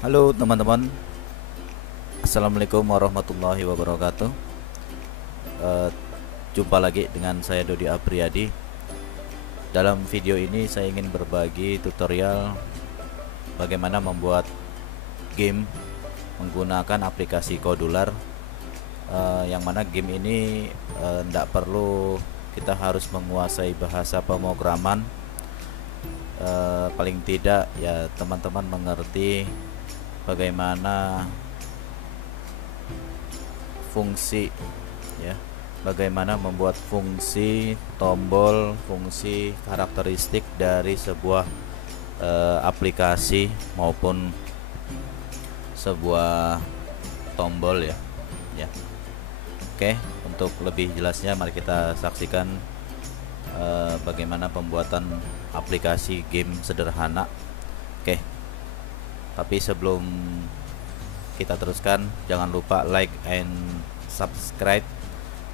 Halo teman-teman, Assalamualaikum warahmatullahi wabarakatuh. Eh, Jumpa lagi dengan saya Dodi Apriyadi. Dalam video ini saya ingin berbagi tutorial bagaimana membuat game menggunakan aplikasi Kodular, yang mana game ini tidak perlu kita harus menguasai bahasa pemrograman. Paling tidak ya teman-teman mengerti bagaimana fungsi, ya, bagaimana membuat fungsi tombol, fungsi karakteristik dari sebuah aplikasi maupun sebuah tombol, ya. Oke, untuk lebih jelasnya mari kita saksikan bagaimana pembuatan aplikasi game sederhana. Oke, tapi sebelum kita teruskan, jangan lupa like and subscribe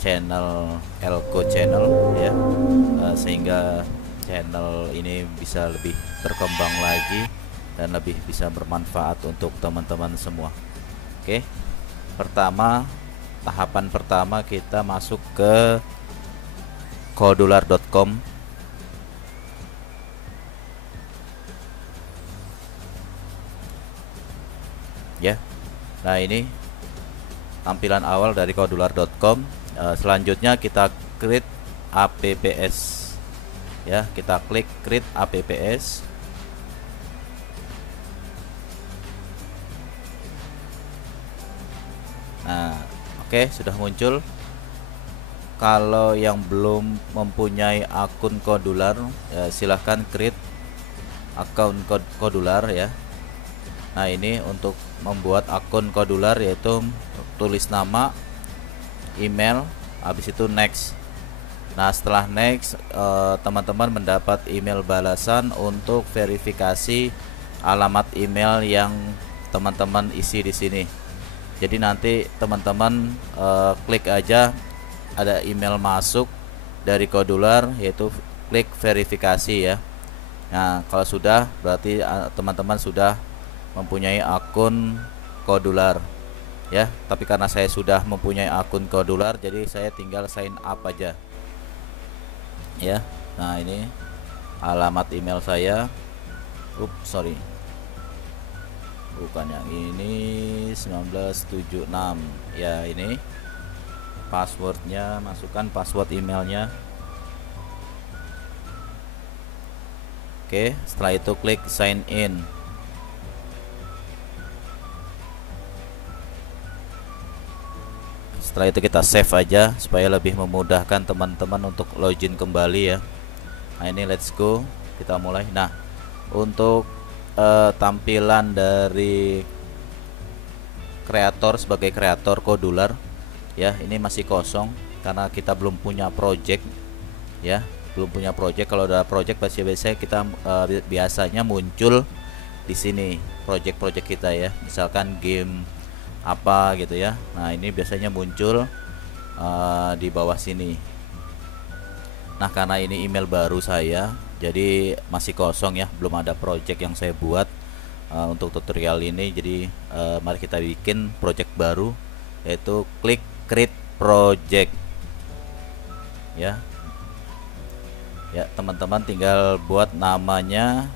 channel Elko Channel, ya, sehingga channel ini bisa lebih berkembang lagi dan lebih bisa bermanfaat untuk teman-teman semua. Oke, tahapan pertama kita masuk ke kodular.com. Ya, nah ini tampilan awal dari kodular.com. Selanjutnya kita create apps, ya, kita klik create apps. Nah, oke, sudah muncul. Kalau yang belum mempunyai akun Kodular, ya, silahkan create akun Kodular, ya. Nah, ini untuk membuat akun Kodular, yaitu tulis nama, email, habis itu next. Nah, setelah next, teman-teman mendapat email balasan untuk verifikasi alamat email yang teman-teman isi di sini. Jadi nanti teman-teman klik aja, ada email masuk dari Kodular, yaitu klik verifikasi, ya. Nah, kalau sudah, berarti teman-teman sudah mempunyai akun Kodular, ya. Tapi karena saya sudah mempunyai akun Kodular, jadi saya tinggal sign up aja, ya. Nah, ini alamat email saya. Sorry, bukan yang ini, 1976, ya. Ini passwordnya, masukkan password emailnya. Oke, setelah itu klik sign in. Setelah itu kita save aja supaya lebih memudahkan teman-teman untuk login kembali, ya. Nah, ini let's go, kita mulai. Nah, untuk tampilan dari kreator sebagai kreator Kodular, ya, ini masih kosong karena kita belum punya project, ya, belum punya project. Kalau ada project biasanya kita biasanya muncul di sini project-project kita, ya, misalkan game apa gitu, ya. Nah, ini biasanya muncul di bawah sini. Nah, karena ini email baru saya, jadi masih kosong, ya, belum ada project yang saya buat untuk tutorial ini. Jadi mari kita bikin project baru, yaitu klik create project, ya. Ya, teman-teman tinggal buat namanya.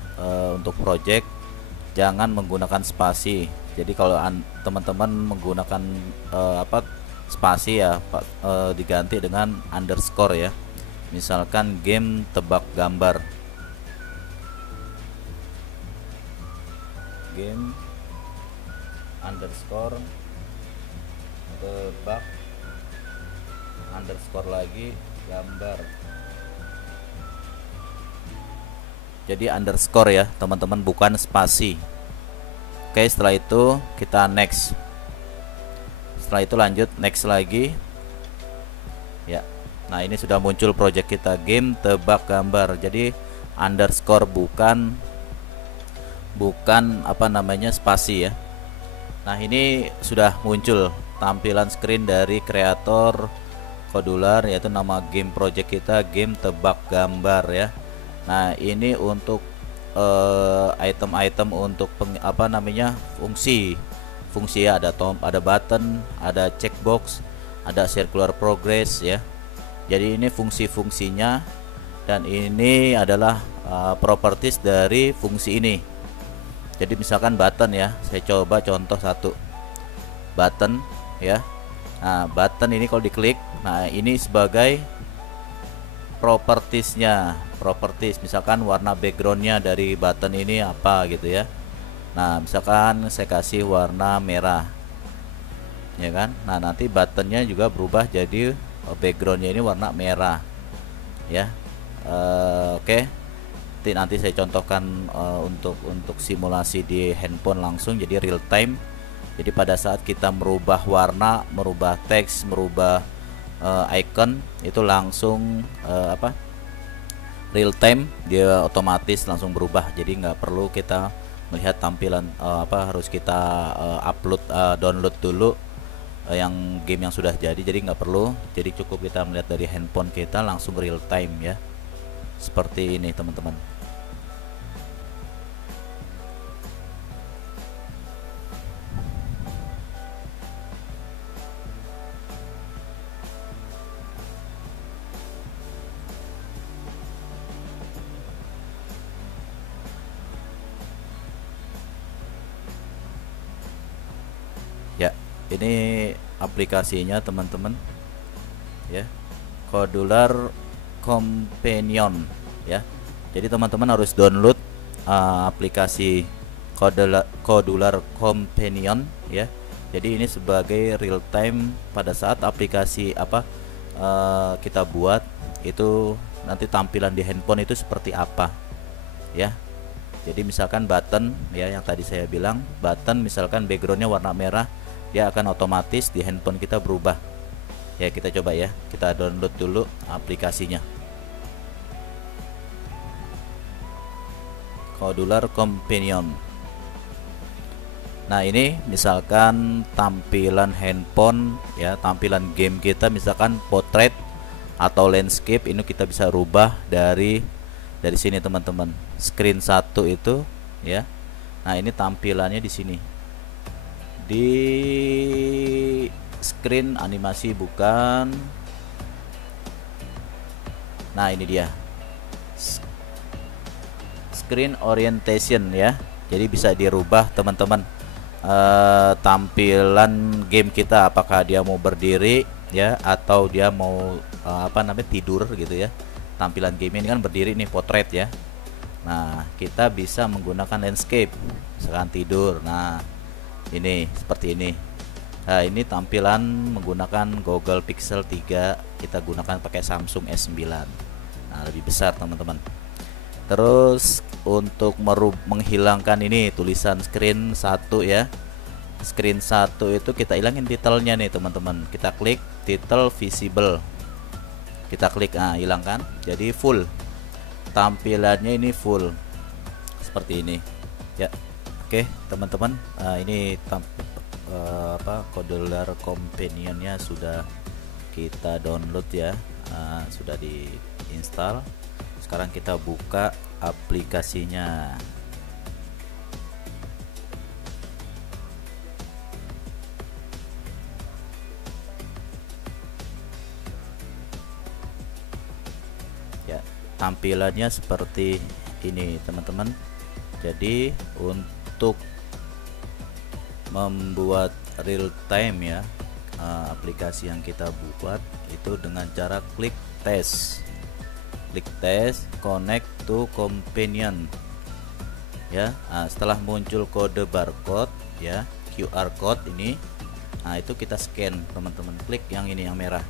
Untuk project jangan menggunakan spasi. Jadi kalau teman-teman menggunakan spasi, ya, diganti dengan underscore, ya. Misalkan game tebak gambar, game underscore tebak underscore lagi gambar. Jadi underscore, ya teman-teman, bukan spasi. Oke, setelah itu kita next. Setelah itu lanjut next lagi, ya. Nah, ini sudah muncul project kita, game tebak gambar. Jadi underscore, bukan spasi, ya. Nah, ini sudah muncul tampilan screen dari kreator Kodular, yaitu nama game project kita game tebak gambar, ya. Nah, ini untuk item-item untuk apa namanya, fungsi ya, ada button, ada checkbox, ada circular progress ya. Jadi ini fungsi-fungsinya, dan ini adalah properties dari fungsi ini. Jadi misalkan button ya, saya coba contoh satu button ya. Nah, button ini kalau diklik, nah ini sebagai propertiesnya, misalkan warna backgroundnya dari button ini apa gitu ya. Nah misalkan saya kasih warna merah ya kan, nah nanti buttonnya juga berubah jadi backgroundnya ini warna merah ya. Oke. Nanti saya contohkan untuk simulasi di handphone langsung, jadi real time. Jadi pada saat kita merubah warna, merubah teks, merubah icon, itu langsung real time, dia otomatis langsung berubah. Jadi nggak perlu kita melihat tampilan harus kita download dulu yang game yang sudah jadi nggak perlu. Jadi cukup kita melihat dari handphone kita langsung real time ya, seperti ini teman-teman. Ya, ini aplikasinya teman-teman ya, Codular Companion ya. Jadi teman-teman harus download aplikasi Codular Companion ya. Jadi ini sebagai real time pada saat aplikasi kita buat itu, nanti tampilan di handphone itu seperti apa ya. Jadi misalkan button ya, yang tadi saya bilang button, misalkan backgroundnya warna merah, dia akan otomatis di handphone kita berubah ya. Kita coba ya, kita download dulu aplikasinya, Codular Companion. Nah ini misalkan tampilan handphone ya, tampilan game kita misalkan portrait atau landscape, ini kita bisa rubah dari sini teman-teman. Screen 1 itu ya. Nah ini tampilannya di sini, di screen animasi bukan. Nah ini dia screen orientation ya. Jadi bisa dirubah teman-teman tampilan game kita, apakah dia mau berdiri ya atau dia mau tidur gitu ya. Tampilan game ini kan berdiri nih, potret ya. Nah kita bisa menggunakan landscape, misalkan tidur. Nah ini seperti ini. Nah ini tampilan menggunakan Google Pixel 3, kita gunakan pakai Samsung S9. Nah lebih besar teman-teman. Terus untuk menghilangkan ini tulisan screen 1 ya, screen 1 itu kita hilangin titelnya nih teman-teman. Kita klik title visible, kita klik, nah hilangkan, jadi full tampilannya, ini full seperti ini ya. Oke teman-teman, ini Codular Companionnya sudah kita download ya, sudah diinstal. Sekarang kita buka aplikasinya. Ya, tampilannya seperti ini teman-teman. Jadi untuk membuat real time ya, aplikasi yang kita buat itu dengan cara klik test, connect to companion ya. Nah, setelah muncul kode barcode ya, QR code ini, nah itu kita scan teman-teman, klik yang ini yang merah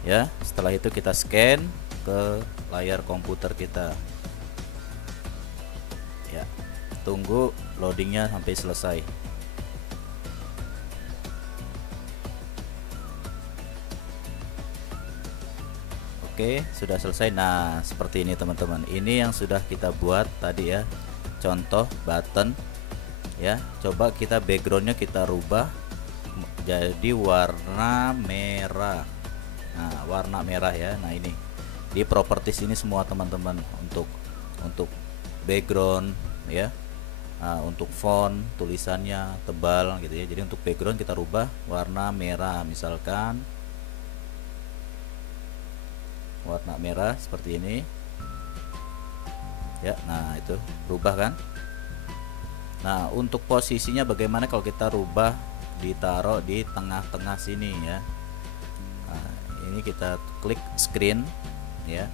ya. Setelah itu kita scan ke layar komputer kita ya, tunggu loadingnya sampai selesai. Oke, sudah selesai. Nah seperti ini teman-teman, ini yang sudah kita buat tadi ya, contoh button ya. Coba kita backgroundnya kita rubah jadi warna merah. Nah warna merah ya. Nah ini di properties ini semua teman-teman, untuk background ya, untuk font tulisannya tebal gitu ya. Jadi untuk background kita rubah warna merah, misalkan warna merah seperti ini ya. Nah itu berubah kan. Nah untuk posisinya bagaimana kalau kita rubah, ditaruh di tengah-tengah sini ya. Nah, ini kita klik screen ya.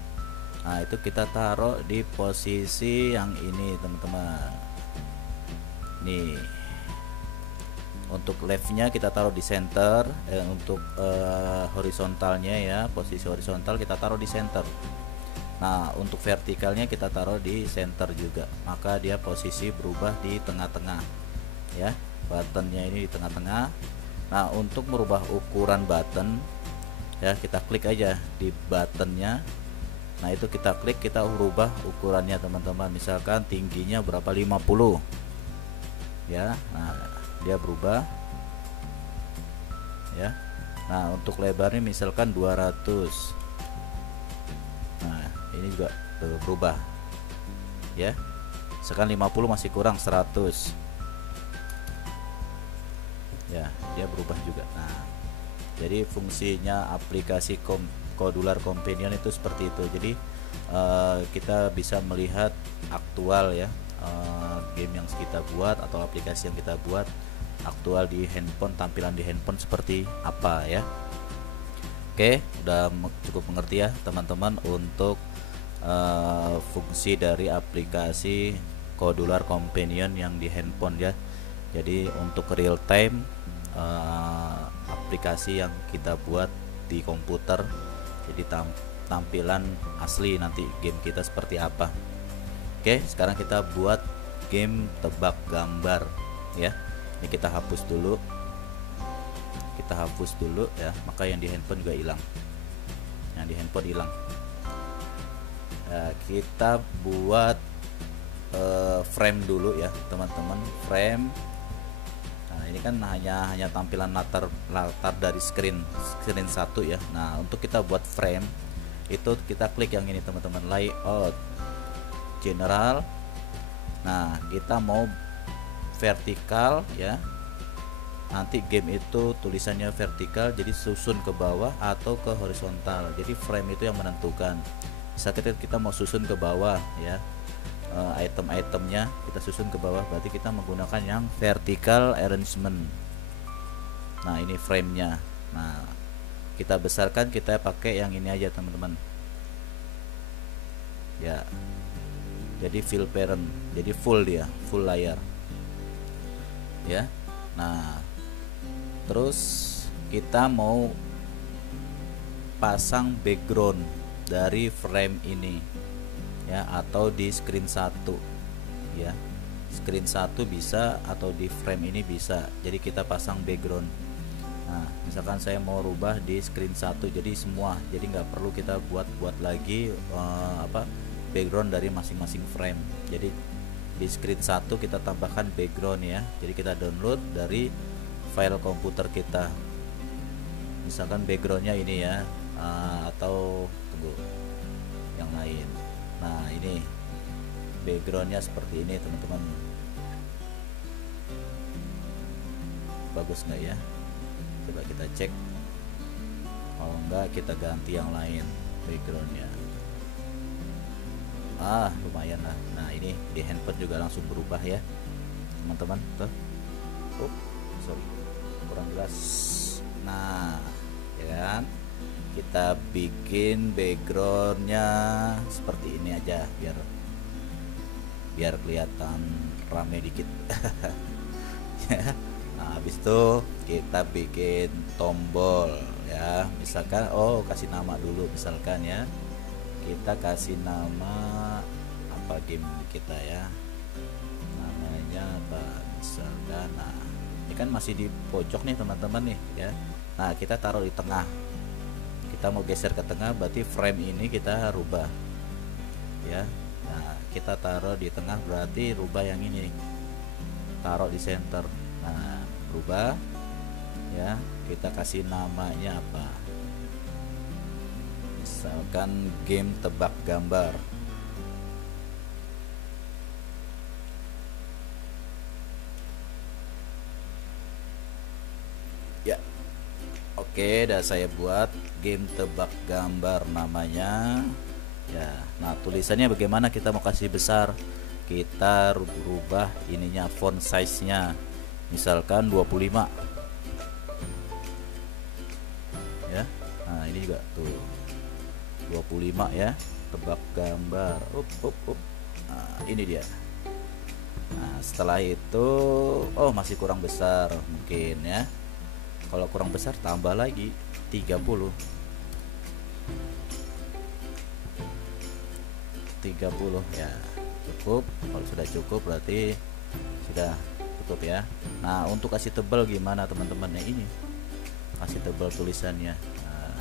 Nah itu kita taruh di posisi yang ini teman-teman. Nih untuk leftnya kita taruh di center, untuk horizontalnya ya, posisi horizontal kita taruh di center. Nah untuk vertikalnya kita taruh di center juga, maka dia posisi berubah di tengah-tengah ya. Buttonnya ini di tengah-tengah. Nah untuk merubah ukuran button ya, kita klik aja di buttonnya. Nah itu kita klik, kita rubah ukurannya teman-teman, misalkan tingginya berapa, 50 ya. Nah dia berubah ya. Nah untuk lebarnya misalkan 200. Nah ini juga berubah ya. Sekarang 50 masih kurang 100 ya, dia berubah juga. Nah jadi fungsinya aplikasi Codular Companion itu seperti itu. Jadi kita bisa melihat aktual ya, game yang kita buat atau aplikasi yang kita buat aktual di handphone, tampilan di handphone seperti apa ya. Oke, udah cukup mengerti ya teman-teman untuk fungsi dari aplikasi Codular Companion yang di handphone ya. Jadi untuk real time aplikasi yang kita buat di komputer, jadi tampilan asli nanti game kita seperti apa. Oke, sekarang kita buat game tebak gambar ya. Ini kita hapus dulu, ya, maka yang di handphone juga hilang, kita buat frame dulu ya teman-teman, frame. Nah ini kan hanya tampilan latar dari screen 1 ya. Nah untuk kita buat frame itu kita klik yang ini teman-teman, layout, general. Nah kita mau vertikal ya, nanti game itu tulisannya vertikal, jadi susun ke bawah atau ke horizontal. Jadi frame itu yang menentukan. Misalnya kita mau susun ke bawah ya, item-itemnya kita susun ke bawah, berarti kita menggunakan yang vertical arrangement. Nah ini framenya. Nah kita besarkan, kita pakai yang ini aja teman-teman ya. Jadi fill parent, jadi full, dia full layar ya. Nah terus kita mau pasang background dari frame ini ya, atau di screen 1 ya. Screen 1 bisa, atau di frame ini bisa. Jadi kita pasang background. Nah misalkan saya mau rubah di screen 1 jadi semua, jadi nggak perlu kita buat lagi background dari masing-masing frame. Jadi di screen 1 kita tambahkan background ya. Jadi kita download dari file komputer kita, misalkan backgroundnya ini ya, atau tunggu yang lain. Nah ini backgroundnya seperti ini teman-teman, bagus nggak ya? Coba kita cek. Kalau enggak kita ganti yang lain backgroundnya. Lumayan lah. Nah ini di handphone juga langsung berubah ya teman-teman. Tuh, sorry kurang jelas. Nah ya kan, kita bikin backgroundnya seperti ini aja biar kelihatan rame dikit. Nah habis itu kita bikin tombol ya, misalkan kasih nama dulu, misalkan ya, kita kasih nama apa game kita ya, namanya apa misalkan. Nah ini kan masih di pojok nih teman-teman nih ya. Nah kita taruh di tengah, kita mau geser ke tengah, berarti frame ini kita rubah ya. Nah kita taruh di tengah, berarti rubah yang ini, taruh di center. Nah berubah ya, kita kasih namanya apa, misalkan game tebak gambar. Ya, oke, udah saya buat game tebak gambar namanya. Ya, nah tulisannya bagaimana, kita mau kasih besar, kita rubah ininya, font size nya misalkan 25 ya. Nah ini juga tuh 25 ya, tebak gambar. Nah, ini dia. Nah setelah itu, oh masih kurang besar mungkin ya, kalau kurang besar tambah lagi 30 ya, cukup. Kalau sudah cukup berarti sudah cukup ya. Nah untuk kasih tebal gimana teman-teman? Ini kasih tebal tulisannya. Nah,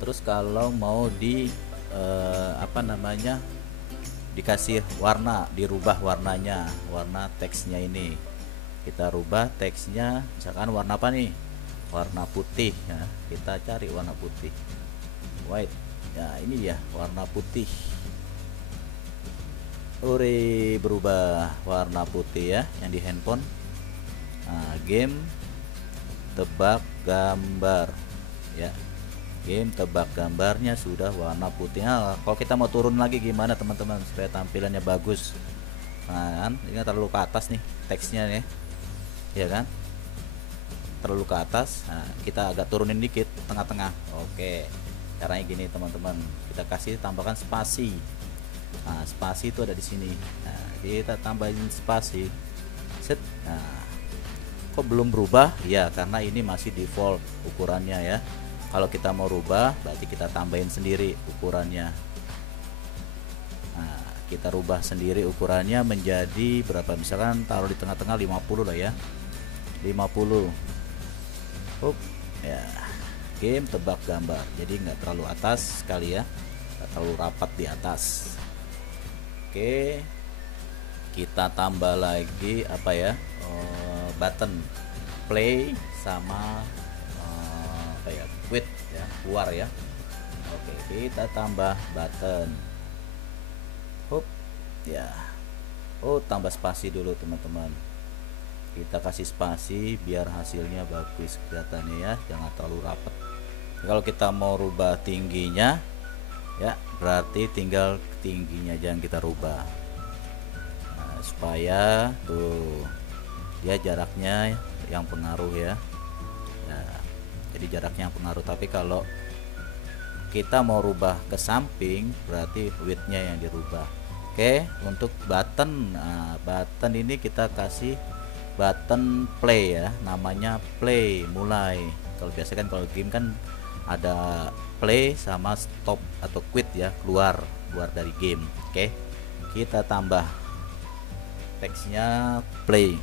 terus kalau mau di apa namanya, dikasih warna, dirubah warnanya, warna teksnya ini kita rubah teksnya, misalkan warna apa nih, warna putih ya, kita cari warna putih, white ya, ini ya warna putih. Ore, berubah warna putih ya yang di handphone. Nah, game tebak gambar ya, game tebak gambarnya sudah warna putih. Nah, kalau kita mau turun lagi gimana teman-teman supaya tampilannya bagus? Nah kan ini terlalu ke atas nih teksnya nih ya kan, terlalu ke atas. Nah, kita agak turunin dikit, tengah-tengah. Oke, caranya gini teman-teman, kita kasih tambahkan spasi. Nah spasi itu ada di sini. Nah kita tambahin spasi, set. Nah kok belum berubah ya, karena ini masih default ukurannya ya. Kalau kita mau rubah berarti kita tambahin sendiri ukurannya. Nah kita rubah sendiri ukurannya menjadi berapa, misalkan taruh di tengah-tengah 50 lah ya, 50. Ya, game tebak gambar, jadi nggak terlalu atas sekali ya, nggak terlalu rapat di atas. Oke, kita tambah lagi apa ya, button play sama apa ya, quit ya, keluar ya. Oke, kita tambah button. Ya, tambah spasi dulu teman-teman, kita kasih spasi biar hasilnya bagus kelihatannya ya, jangan terlalu rapat. Kalau kita mau rubah tingginya ya, berarti tinggal tingginya jangan kita rubah. Nah, supaya tuh dia jaraknya yang pengaruh ya. Nah, jadi jaraknya yang pengaruh. Tapi kalau kita mau rubah ke samping berarti widthnya yang dirubah. Oke, untuk button, nah, button ini kita kasih button play ya, namanya play, mulai. Kalau biasa kan kalau game kan ada play sama stop atau quit ya, keluar dari game. Oke, kita tambah teksnya play.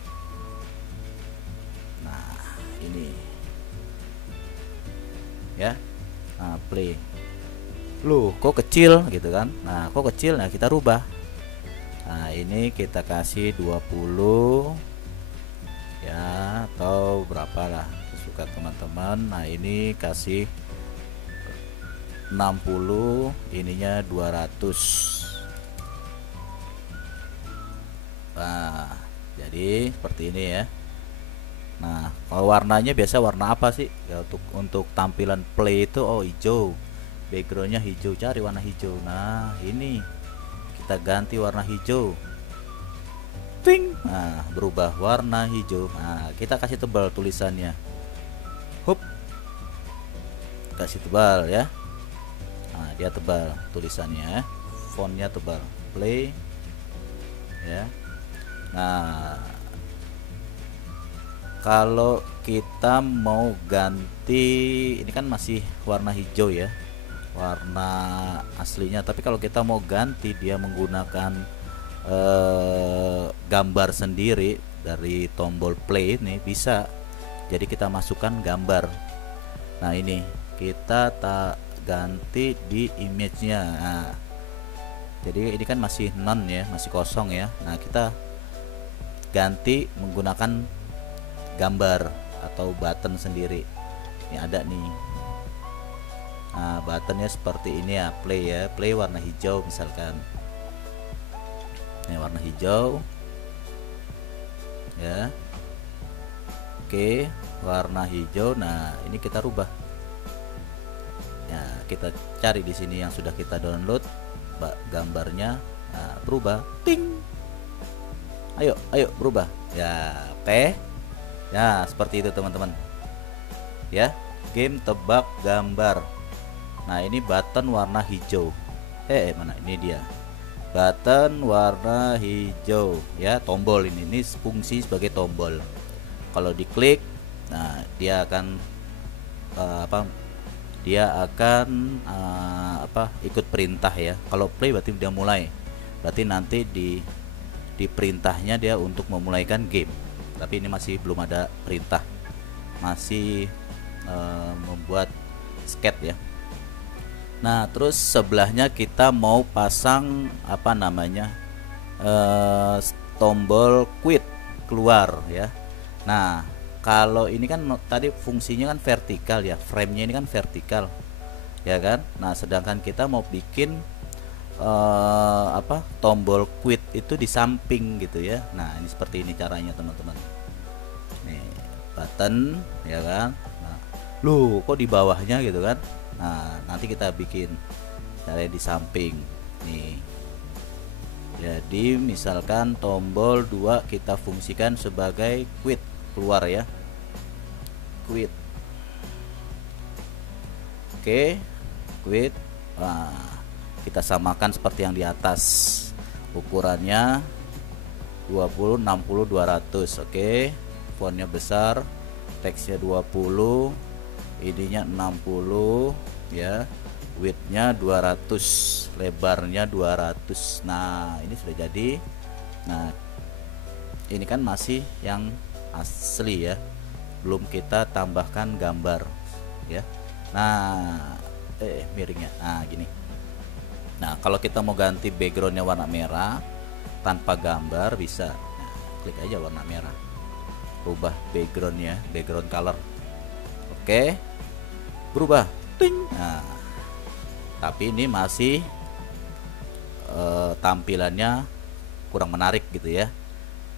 Nah ini ya, nah play. Loh kok kecil gitu kan, nah kok kecil, nah kita rubah. Nah ini kita kasih 20 ya, atau berapa lah suka teman-teman. Nah ini kasih 60, ininya 200. Nah jadi seperti ini ya. Nah kalau warnanya biasa warna apa sih ya, untuk tampilan play itu, oh hijau, backgroundnya hijau, cari warna hijau. Nah ini kita ganti warna hijau, ting. Nah berubah warna hijau. Nah kita kasih tebal tulisannya, kasih tebal ya. Nah dia tebal tulisannya, fontnya tebal, play ya. Nah kalau kita mau ganti, ini kan masih warna hijau ya, warna aslinya. Tapi kalau kita mau ganti dia menggunakan gambar sendiri dari tombol play ini bisa. Jadi kita masukkan gambar. Nah ini kita tak ganti di image-nya. Nah, jadi ini kan masih none ya, masih kosong ya. Nah kita ganti menggunakan gambar atau button sendiri. Ini ada nih. Nah, buttonnya seperti ini ya, play warna hijau misalkan. Ini warna hijau ya. Oke, warna hijau. Nah, ini kita rubah. Ya, kita cari di sini yang sudah kita download gambarnya. Nah, berubah. Ting. Ayo berubah. Ya, oke. Ya, seperti itu teman-teman. Ya, game tebak gambar. Nah, ini button warna hijau. Mana ini dia. Button warna hijau ya, tombol ini fungsi sebagai tombol. Kalau diklik, nah dia akan ikut perintah ya. Kalau play berarti dia mulai. Berarti nanti di perintahnya dia untuk memulaikan game. Tapi ini masih belum ada perintah. Masih membuat skate ya. Nah, terus sebelahnya kita mau pasang tombol quit keluar ya. Nah, kalau ini kan tadi fungsinya kan vertikal ya, framenya ini kan vertikal ya kan. Nah, sedangkan kita mau bikin tombol quit itu di samping gitu ya. Nah, ini seperti ini caranya teman-teman. Nih button ya kan. Nah, loh kok di bawahnya gitu kan. Nah, nanti kita bikin caranya di samping nih. Jadi misalkan tombol 2 kita fungsikan sebagai quit keluar ya, quit. Oke, quit. Nah, kita samakan seperti yang di atas, ukurannya 20, 60, 200. Oke, fontnya besar, teksnya 20, ininya 60 ya, widthnya 200, lebarnya 200. Nah, ini sudah jadi. Nah, ini kan masih yang asli ya, belum kita tambahkan gambar ya. Nah, miringnya. Nah, gini. Nah, kalau kita mau ganti backgroundnya warna merah tanpa gambar bisa. Nah, klik aja warna merah, rubah backgroundnya, background color. Oke, berubah. Ting. Nah, tapi ini masih tampilannya kurang menarik gitu ya.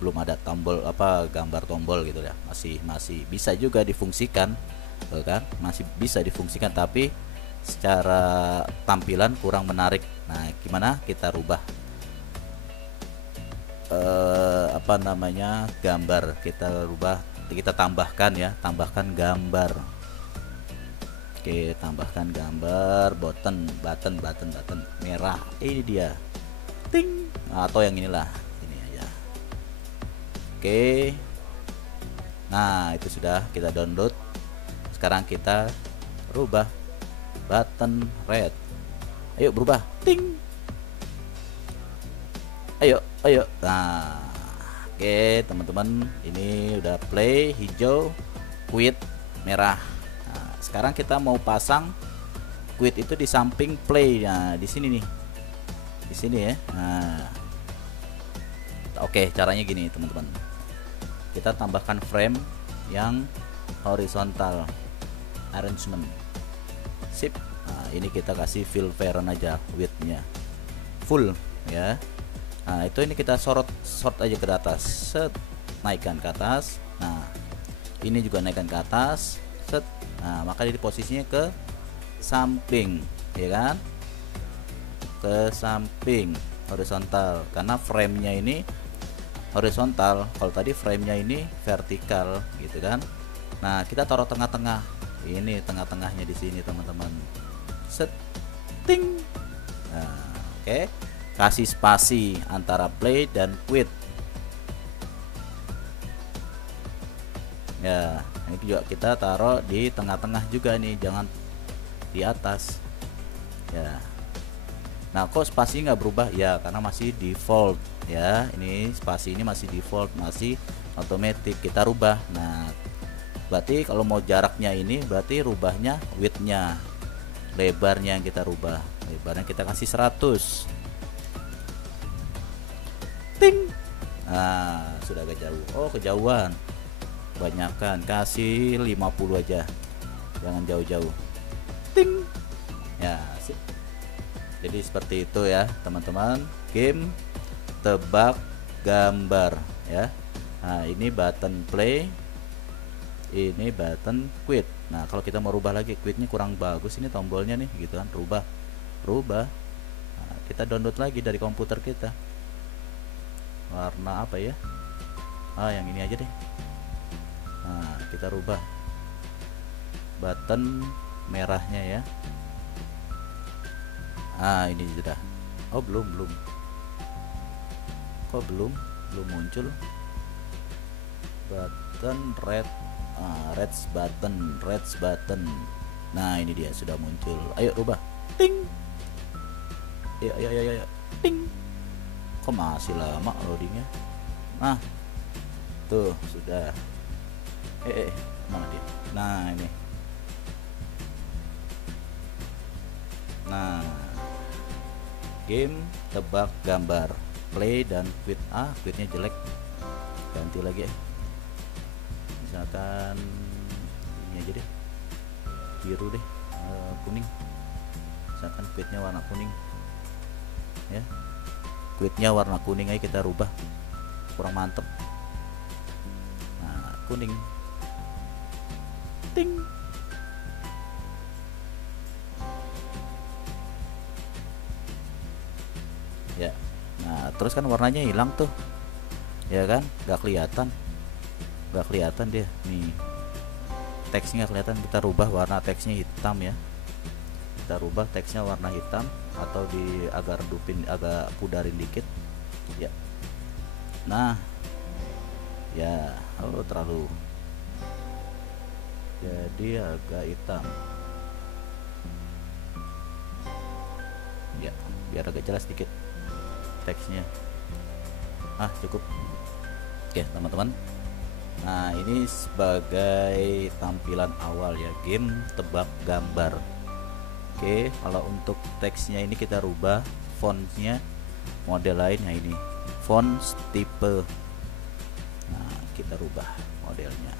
Belum ada tombol gambar tombol gitu ya. Masih bisa juga difungsikan, kan? Masih bisa difungsikan, tapi secara tampilan kurang menarik. Nah, gimana kita rubah gambar, kita tambahkan ya, tambahkan gambar. Oke, tambahkan gambar button merah. Ini dia. Ting. Atau yang inilah. Oke, nah itu sudah kita download. Sekarang kita rubah button red. Ayo berubah. Ting. Ayo. Nah, oke teman-teman, ini udah play hijau, quit merah. Nah, sekarang kita mau pasang quit itu di samping play. Nah, di sini nih, di sini ya. Nah, oke, caranya gini teman-teman. Kita tambahkan frame yang horizontal arrangement. Sip. Nah, ini kita kasih fill parent aja, widthnya full ya. Nah, itu ini kita sort aja ke atas. Set, naikkan ke atas. Nah, ini juga naikkan ke atas. Set. Nah, maka jadi posisinya ke samping ya kan, ke samping horizontal, karena framenya ini horizontal, kalau tadi framenya ini vertikal gitu kan. Nah, kita taruh tengah-tengah. Ini tengah-tengahnya di sini teman-teman. Setting. Nah, oke. Kasih spasi antara play dan quit. Ya, ini juga kita taruh di tengah-tengah juga nih, jangan di atas. Ya. Nah, kok spasi nggak berubah? Ya, karena masih default ya. Ini spasi ini masih default, masih otomatis. Kita rubah. Nah, berarti kalau mau jaraknya ini berarti rubahnya widthnya, lebarnya yang kita rubah. Lebarnya kita kasih 100. Ting. Nah, sudah agak jauh. Oh, kejauhan. Banyakkan, kasih 50 aja. Jangan jauh-jauh. Ting. Ya, sip. Jadi seperti itu ya teman-teman, game tebak gambar ya. Nah, ini button play, ini button quit. Nah, kalau kita mau rubah lagi, quitnya kurang bagus ini tombolnya nih gitu kan, rubah. Nah, kita download lagi dari komputer kita. Warna apa ya? Yang ini aja deh. Nah, kita rubah button merahnya ya. Ini sudah. Belum kok belum muncul button red button. Nah, ini dia sudah muncul. Ayo rubah. Ting. Ayo. Ting. Kok masih lama loadingnya? Nah, tuh sudah. Mana dia? Nah, ini. Nah, game tebak gambar, play dan quit. Quitnya jelek, ganti lagi ya. Misalkan ini aja deh, biru deh, kuning. Misalkan quitnya warna kuning ya, quitnya warna kuning aja kita rubah, kurang mantep. Nah, kuning. Ting. Ya, nah terus kan warnanya hilang tuh ya kan, nggak kelihatan dia nih, teksnya kelihatan. Kita rubah warna teksnya hitam ya, kita rubah teksnya warna hitam atau di agak redupin, agak pudarin dikit ya. Nah ya, terlalu jadi agak hitam ya, biar agak jelas dikit teksnya. Cukup. Oke teman-teman, nah ini sebagai tampilan awal ya, game tebak gambar. Oke, kalau untuk teksnya ini kita rubah fontnya, model lainnya ini font tipe. Nah, kita rubah modelnya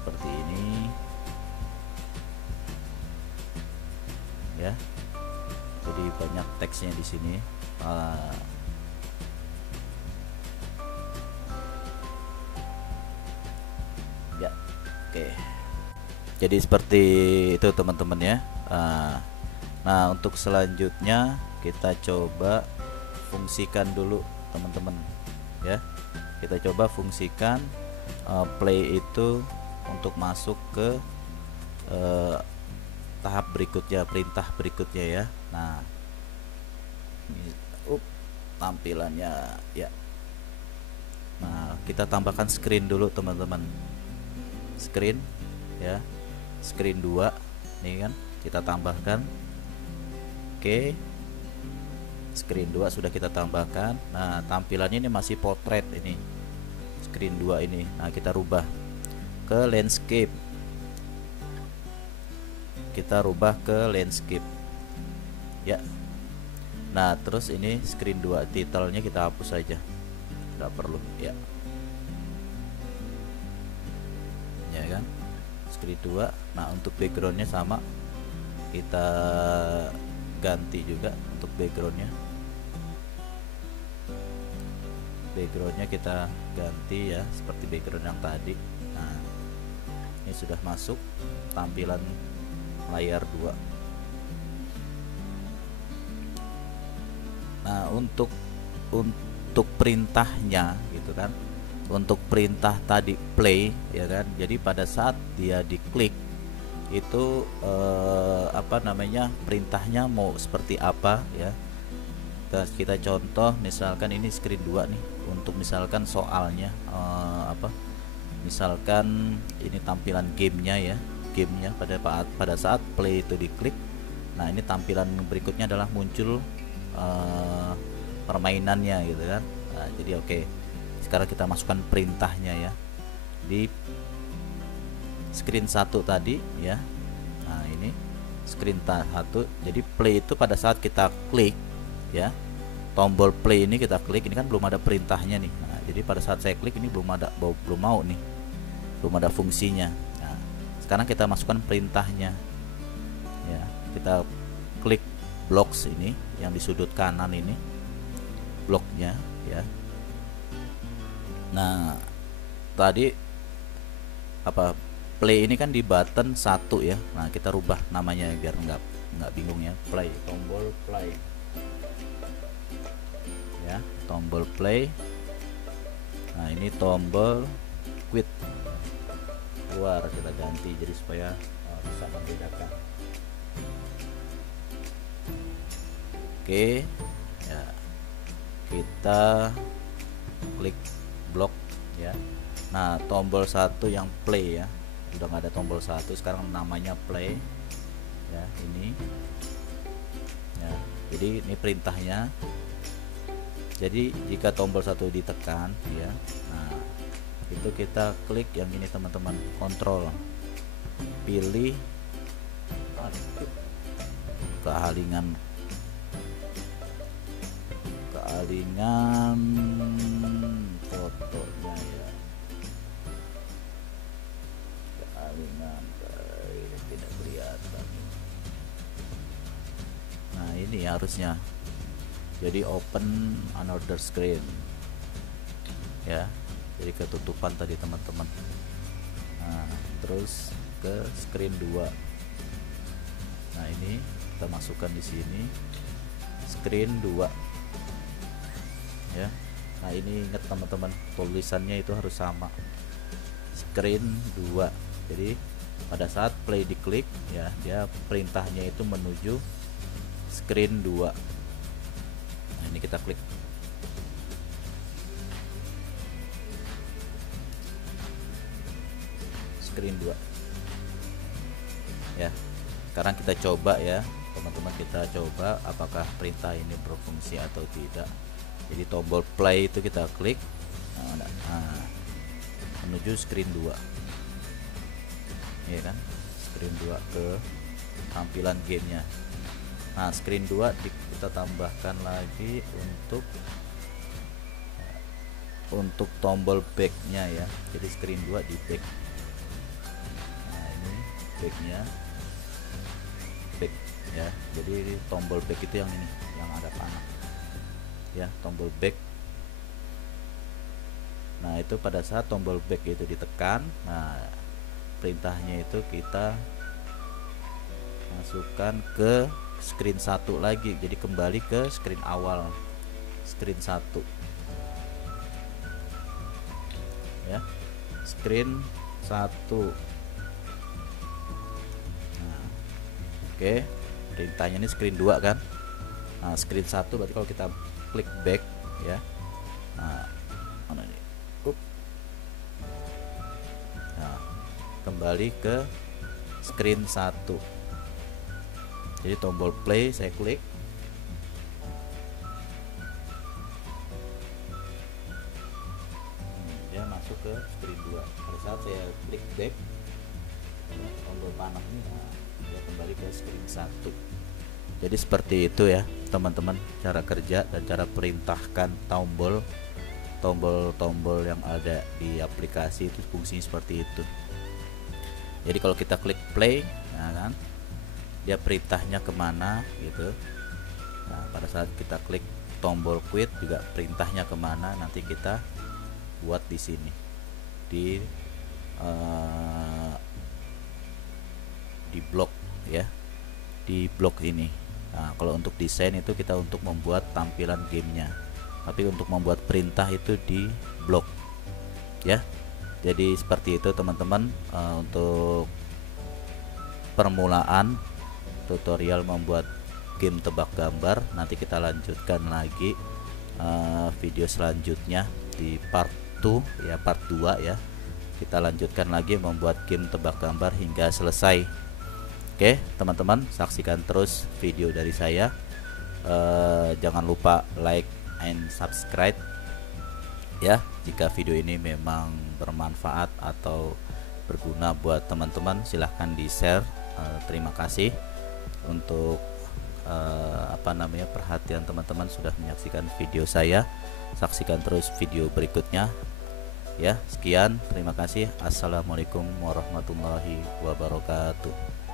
seperti ini ya, jadi banyak teksnya di sini. Ya, oke. Jadi seperti itu teman-teman ya. Nah, untuk selanjutnya kita coba fungsikan dulu teman-teman ya. Kita coba fungsikan play itu untuk masuk ke tahap berikutnya, perintah berikutnya ya. Nah, ini tampilannya ya. Nah, kita tambahkan screen dulu teman-teman, screen ya, screen 2 nih kan kita tambahkan. Oke, screen 2 sudah kita tambahkan. Nah, tampilannya ini masih potret ini, screen 2 ini. Nah, kita rubah ke landscape, kita rubah ke landscape ya. Nah, terus ini screen 2 titelnya kita hapus saja, tidak perlu ya. Ya kan, screen 2. Nah, untuk backgroundnya sama, kita ganti juga untuk backgroundnya. Backgroundnya kita ganti ya, seperti background yang tadi. Nah, ini sudah masuk tampilan layar 2. Nah, untuk perintahnya gitu kan, untuk perintah tadi play ya kan, jadi pada saat dia diklik itu apa namanya, perintahnya mau seperti apa ya. Kita contoh misalkan ini screen 2 nih, untuk misalkan soalnya misalkan ini tampilan gamenya ya, gamenya pada saat play itu diklik. Nah, ini tampilan berikutnya adalah muncul permainannya gitu kan. Nah, jadi oke. Sekarang kita masukkan perintahnya ya di screen 1 tadi ya. Nah, ini screen 1. Jadi play itu pada saat kita klik ya, tombol play ini kita klik, ini kan belum ada perintahnya nih. Nah, jadi pada saat saya klik ini belum mau nih, belum ada fungsinya. Nah, sekarang kita masukkan perintahnya ya, kita klik blocks ini yang di sudut kanan ini, bloknya ya. Nah tadi play ini kan di button 1 ya. Nah kita rubah namanya biar nggak bingung ya. Play, tombol play ya, tombol play. Nah ini tombol quit, keluar, kita ganti jadi supaya bisa membedakan. Oke ya, kita klik blok ya. Nah tombol 1 yang play ya, udah nggak ada tombol 1, sekarang namanya play ya, ini ya. Jadi ini perintahnya. Jadi jika tombol 1 ditekan ya, nah itu kita klik yang ini teman-teman, kontrol, pilih kealingan fotonya ya, kealingan tidak kelihatan. Nah ini harusnya jadi open another screen ya, jadi ketutupan tadi teman-teman. Nah terus ke screen 2. Nah ini kita masukkan di sini screen 2 ya. Nah ini ingat teman-teman, tulisannya itu harus sama, screen 2. Jadi pada saat play diklik ya, dia perintahnya itu menuju screen 2. Nah ini kita klik. Screen 2 ya. Sekarang kita coba ya teman-teman, kita coba apakah perintah ini berfungsi atau tidak. Jadi tombol play itu kita klik, nah, menuju screen 2 ya kan, screen 2 ke tampilan gamenya. Nah screen 2 kita tambahkan lagi untuk tombol backnya ya. Jadi screen 2 di back. Nah ini backnya, back ya. Jadi tombol back itu yang ini, yang ada panah ya, tombol back. Nah itu pada saat tombol back itu ditekan, nah perintahnya itu kita masukkan ke screen 1 lagi. Jadi kembali ke screen awal, screen 1 ya, screen 1. Nah, oke, perintahnya ini screen 2 kan. Nah screen 1 berarti kalau kita klik back ya, nah mana ini, nah kembali ke screen 1. Jadi tombol play saya klik, dia masuk ke screen 2. Pada saat saya klik back tombol panah ini, nah, dia kembali ke screen 1. Jadi seperti itu ya teman-teman, cara kerja dan cara perintahkan tombol yang ada di aplikasi itu fungsinya seperti itu. Jadi kalau kita klik play, nah kan dia perintahnya kemana gitu. Nah pada saat kita klik tombol quit juga perintahnya kemana, nanti kita buat di sini di blok ya, di blok ini. Nah kalau untuk desain itu kita untuk membuat tampilan gamenya, tapi untuk membuat perintah itu di blok ya. Jadi seperti itu teman-teman, untuk permulaan tutorial membuat game tebak gambar. Nanti kita lanjutkan lagi video selanjutnya di part 2 ya, part 2 ya. Kita lanjutkan lagi membuat game tebak gambar hingga selesai. Oke teman-teman, saksikan terus video dari saya. Jangan lupa like and subscribe ya, jika video ini memang bermanfaat atau berguna buat teman-teman silahkan di share. Terima kasih untuk perhatian teman-teman sudah menyaksikan video saya. Saksikan terus video berikutnya ya. Sekian, terima kasih. Assalamualaikum warahmatullahi wabarakatuh.